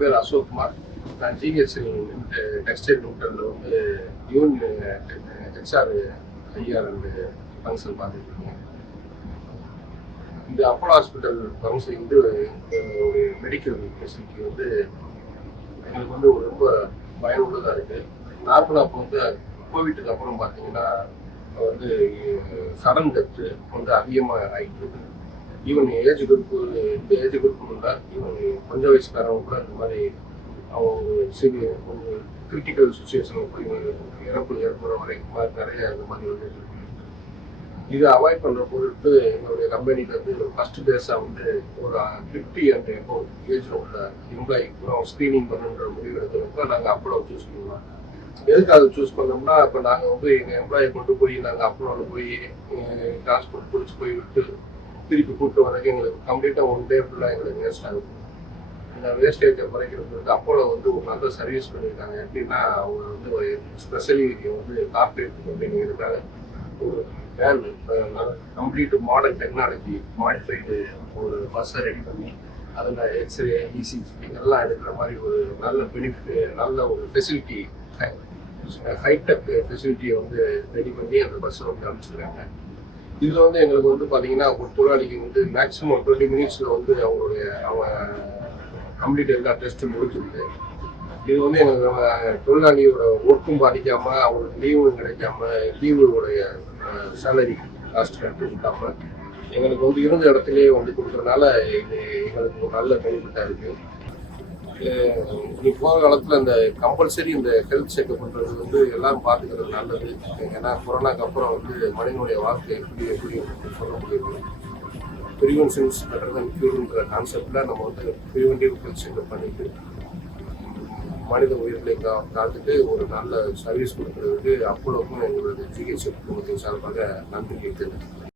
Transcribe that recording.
பேர் அசோக்குமார் நான் ஜிஹெச்எல் டெக்ஸ்டைல் நூட்டரில் வந்து யூனியன் ஹெச்ஆர் ஐஆர் அந்த ஃபங்க்ஷன் பார்த்துட்டு இருக்கேன் இந்த அப்போலோ ஹாஸ்பிட்டல் ஃபங்க்ஷன் வந்து ஒரு மெடிக்கல் ஃபெசிலிட்டி வந்து எங்களுக்கு வந்து ரொம்ப பயனுள்ளதாக இருக்குது நார்மலாக இப்போ வந்து கோவிட்டுக்கு அப்புறம் பார்த்தீங்கன்னா வந்து சடன் டெத்து வந்து அதிகமாக ஆகிட்டு இருக்குது ஈவன் ஏஜ் குரூப்பு இந்த ஏஜ் குரூப்பு இல்லை ஈவன் கொஞ்சம் வயசுக்காரவங்க கூட இந்த மாதிரி அவங்க சிறிய ஒரு கிரிட்டிக்கல் சுச்சுவேஷன் போய் இறப்பு ஏற்படுற வரைக்கும் நிறைய இந்த மாதிரி வந்து இதை அவாய்ட் பண்ணுற பொருட்டு எங்களுடைய கம்பெனியில் வந்து ஃபர்ஸ்ட் பேஸாக வந்து ஒரு ஃபிஃப்டி அண்ட் எபோ ஏஜில் உள்ள எம்ப்ளாயி ஸ்க்ரீனிங் பண்ணுன்ற முடிவு எடுத்தப்ப நாங்கள் அப்பளோ சூஸ் பண்ணுவோம் எதுக்கு அதை சூஸ் பண்ணோம்னா இப்போ நாங்கள் வந்து எங்கள் எம்ப்ளாயை கொண்டு போய் நாங்கள் அப்பளோவில் போய் டிரான்ஸ்போர்ட் பிடிச்சி போய் விட்டு திருப்பி கூப்பிட்டு வரதுக்கு எங்களுக்கு கம்ப்ளீட்டாக ஒன் டே ஃபுல்லாக எங்களுக்கு வேஸ்ட் ஆகுது. இந்த வேஸ்டேஜை குறைக்கிறதுக்கு அப்போலோ வந்து ஒரு நல்ல சர்வீஸ் பண்ணியிருக்காங்க. எப்படின்னா அவங்க வந்து ஒரு ஸ்பெஷலி வந்து கார்பரேட் கம்பெனிங்கிறதுக்காக ஒரு van complete modern technology modified ஒரு பஸ்ஸை ரெடி பண்ணி அதில் எக்ஸ்ரே இசிஜி எல்லாம் எடுக்கிற மாதிரி ஒரு நல்ல பெனிஃபிட் நல்ல ஒரு ஃபெசிலிட்டி ஹைடெக் ஃபெசிலிட்டியை வந்து ரெடி பண்ணி அந்த பஸ்ஸை வந்து அனுப்பிச்சிருக்காங்க. இதில் வந்து எங்களுக்கு வந்து பார்த்தீங்கன்னா ஒரு தொழிலாளிக்கு வந்து மேக்ஸிமம் டுவெண்ட்டி மினிட்ஸில் வந்து அவங்களுடைய அவங்க கம்ப்ளீட் எல்லா டெஸ்ட்டும் முடிச்சிருக்கு இது வந்து எங்களுக்கு தொழிலாளியோட ஒர்க்கும் பாதிக்காம அவங்களுக்கு லீவு கிடைக்காம லீவுடைய சேலரி காஸ்ட் கட்டுக்காம எங்களுக்கு வந்து இருந்த இடத்துலயே வந்து கொடுக்கறதுனால இது எங்களுக்கு ஒரு நல்ல பெனிஃபிட்டாக இருக்குது அஹ் காலத்தில் இந்த கம்பல்சரி இந்த ஹெல்த் செக்அப் பண்ணுறது வந்து எல்லாரும் பார்த்துக்கிறது நல்லது. ஏன்னா கொரோனாக்கு அப்புறம் வந்து மனிதனுடைய வாழ்க்கை எப்படி எப்படி சொல்ல முடியும் ப்ரிவென்ஷன்ஸ் பெட்டர் தன் க்யூர்ன்ற கான்செப்டில் நம்ம வந்து ப்ரிவென்டிவ் ஹெல்த் செக்அப் பண்ணிட்டு மனித உயிர்களை கா காத்துட்டு ஒரு நல்ல சர்வீஸ் கொடுக்கறதுக்கு அப்போ எங்களோட ஜிஹெச் குடும்பத்தின் சார்பாக நன்றி கேட்குது